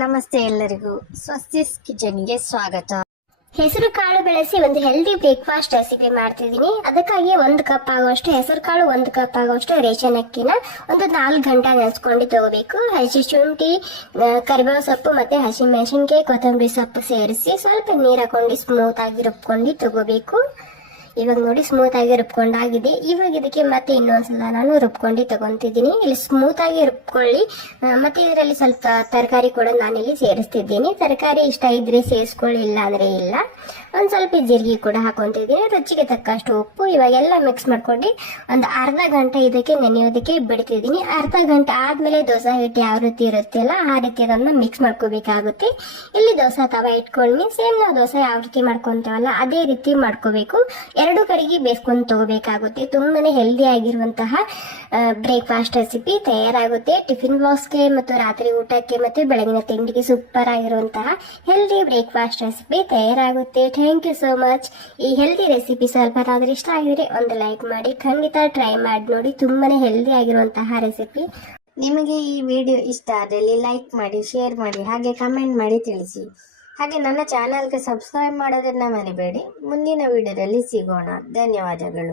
ನಮಸ್ತೆ ಎಲ್ಲರಿಗೂ ಸ್ವಸ್ತಿಸ್ ಕಿಚನ್ಗೆ ಸ್ವಾಗತ. ಹೆಸರು ಕಾಳು ಬೆಳೆಸಿ ಒಂದು ಹೆಲ್ದಿ ಬ್ರೇಕ್ಫಾಸ್ಟ್ ರೆಸಿಪಿ ಮಾಡ್ತಿದ್ದೀನಿ. ಅದಕ್ಕಾಗಿ 1 ಕಪ್ ಆಗುವಷ್ಟು ಹೆಸರು ಕಾಳು, 1 ಕಪ್ ಆಗುವಷ್ಟು ರೇಷನ್ ಅಕ್ಕಿನ ಒಂದು 4 ಗಂಟೆ ನೆನೆಸ್ಕೊಂಡು ತಗೋಬೇಕು. ಹಸಿ ಶುಂಠಿ, ಕರಿಬೇವು ಸೊಪ್ಪು ಮತ್ತೆ ಹಸಿಮೆಣಸಿನಕಾಯಿ, ಕೊತ್ತಂಬರಿ ಸೊಪ್ಪು ಸೇರಿಸಿ ಸ್ವಲ್ಪ ನೀರು ಹಾಕೊಂಡು ಸ್ಮೂತ್ ಆಗಿ ರುಬ್ಕೊಂಡು ತಗೋಬೇಕು. ಇವಾಗ ನೋಡಿ ಸ್ಮೂತ್ ಆಗಿ ರುಬ್ಕೊಂಡಾಗಿದೆ. ಇವಾಗ ಇದಕ್ಕೆ ಮತ್ತೆ ಇನ್ನೊಂದ್ಸಲ ನಾನು ರುಬ್ಕೊಂಡು ತಗೊಂತಿದ್ದೀನಿ. ಇಲ್ಲಿ ಸ್ಮೂತ್ ಆಗಿ ರುಬ್ಕೊಳ್ಳಿ. ಮತ್ತೆ ಇದರಲ್ಲಿ ಸ್ವಲ್ಪ ತರಕಾರಿ ಕೂಡ ನಾನಿಲ್ಲಿ ಸೇರಿಸ್ತಿದ್ದೀನಿ. ತರಕಾರಿ ಇಷ್ಟ ಇದ್ರೆ ಸೇರಿಸ್ಕೊಳ್ಳಿ, ಇಲ್ಲ ಅಂದ್ರೆ ಇಲ್ಲ. ಒಂದ್ ಸ್ವಲ್ಪ ಜೀರಿಗೆ ಕೂಡ ಹಾಕೊಂತಿದ್ದೀನಿ, ರುಚಿಗೆ ತಕ್ಕಷ್ಟು ಉಪ್ಪು. ಇವಾಗೆಲ್ಲ ಮಿಕ್ಸ್ ಮಾಡ್ಕೊಂಡು ಒಂದು ಅರ್ಧ ಗಂಟೆ ಇದಕ್ಕೆ ನೆನೆಯೋದಕ್ಕೆ ಬಿಡ್ತಿದ್ದೀನಿ. ಅರ್ಧ ಗಂಟೆ ಆದ್ಮೇಲೆ ದೋಸೆ ಹಿಟ್ಟು ಯಾವ ರೀತಿ ಇರುತ್ತಲ್ಲ ಆ ರೀತಿ ಅದನ್ನ ಮಿಕ್ಸ್ ಮಾಡ್ಕೋಬೇಕಾಗುತ್ತೆ. ಇಲ್ಲಿ ದೋಸೆ ತವ ಇಟ್ಕೊಂಡು ಸೇಮ್ ನಾವು ದೋಸೆ ಯಾವ ರೀತಿ ಮಾಡ್ಕೊಂತೀವಲ್ಲ ಅದೇ ರೀತಿ ಮಾಡ್ಕೋಬೇಕು. 2 ಕಡೆಗೆ ಬೇಯಿಸ್ಕೊಂಡು ತಗೋಬೇಕಾಗುತ್ತೆ. ತುಂಬಾನೇ ಹೆಲ್ದಿ ಆಗಿರುವಂತಹ ಬ್ರೇಕ್ಫಾಸ್ಟ್ ರೆಸಿಪಿ ತಯಾರಾಗುತ್ತೆ. ಟಿಫಿನ್ ಬಾಕ್ಸ್ಗೆ ಮತ್ತು ರಾತ್ರಿ ಊಟಕ್ಕೆ ಮತ್ತು ಬೆಳಗಿನ ತಿಂಡಿಗೆ ಸೂಪರ್ ಆಗಿರುವಂತಹ ಹೆಲ್ದಿ ಬ್ರೇಕ್ಫಾಸ್ಟ್ ರೆಸಿಪಿ ತಯಾರಾಗುತ್ತೆ. Thank you so much. ಈ ಹೆಲ್ದಿ ರೆಸಿಪಿ ಸ್ವಲ್ಪನಾದ್ರೂ ಇಷ್ಟ ಆಗಿದ್ರೆ ಒಂದು ಲೈಕ್ ಮಾಡಿ, ಖಂಡಿತ ಟ್ರೈ ಮಾಡಿ ನೋಡಿ. ತುಂಬಾನೇ ಹೆಲ್ದಿ ಆಗಿರುವಂತಹ ರೆಸಿಪಿ. ನಿಮಗೆ ಈ ವಿಡಿಯೋ ಇಷ್ಟ ಆದಲ್ಲಿ ಲೈಕ್ ಮಾಡಿ, ಶೇರ್ ಮಾಡಿ, ಹಾಗೆ ಕಮೆಂಟ್ ಮಾಡಿ ತಿಳಿಸಿ. ಹಾಗೆ ನನ್ನ ಚಾನೆಲ್ಗೆ ಸಬ್ಸ್ಕ್ರೈಬ್ ಮಾಡೋದನ್ನ ಮರಿಬೇಡಿ. ಮುಂದಿನ ವಿಡಿಯೋದಲ್ಲಿ ಸಿಗೋಣ. ಧನ್ಯವಾದಗಳು.